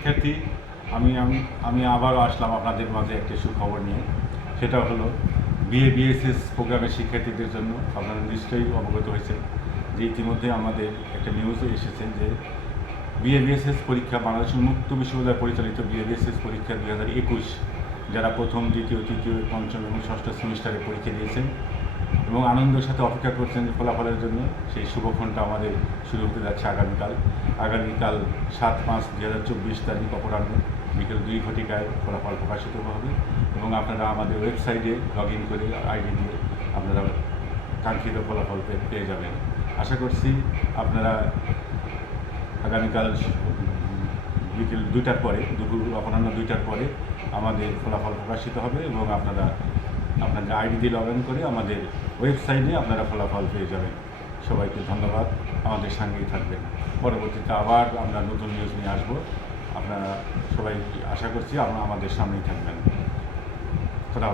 শিক্ষার্থী, আমি আমি আমি আবারও আসলাম আপনাদের মাঝে একটি সুখবর নিয়ে। সেটা হলো বিএসএস প্রোগ্রামের শিক্ষার্থীদের জন্য আপনারা নিশ্চয়ই অবগত হয়েছেন যে ইতিমধ্যে আমাদের একটা নিউজে এসেছে যে বিএসএস পরীক্ষা, বাংলাদেশ উন্মুক্ত বিশ্ববিদ্যালয় পরিচালিত বিএসএস পরীক্ষা 2021 যারা প্রথম, দ্বিতীয়, তৃতীয়, পঞ্চম এবং ষষ্ঠ সেমিস্টারে পরীক্ষা দিয়েছেন এবং আনন্দের সাথে অপেক্ষা করছেন ফলাফলের জন্য, সেই শুভক্ষণটা আমাদের শুরু হতে যাচ্ছে আগামীকাল 7/5/2024 তারিখ অপরাহ্নে বিকেল 2 ঘটিকায় ফলাফল প্রকাশিত হবে এবং আপনারা আমাদের ওয়েবসাইটে লগ ইন করে আইডি দিয়ে আপনারা কাঙ্ক্ষিত ফলাফল পেয়ে যাবেন। আশা করছি আপনারা আগামীকাল বিকেল 2টার পরে, অপরাহ্ন 2টার পরে আমাদের ফলাফল প্রকাশিত হবে এবং আপনারা আপনাদের আইডি দিয়ে লগ ইন করে আমাদের ওয়েবসাইটে আপনারা ফলাফল পেয়ে যাবেন। সবাইকে ধন্যবাদ, আমাদের সঙ্গেই থাকবেন। পরবর্তীতে আবার আমরা নতুন নিউজ নিয়ে আসবো। আপনারা সবাই আশা করছি আপনারা আমাদের সামনেই থাকবেন।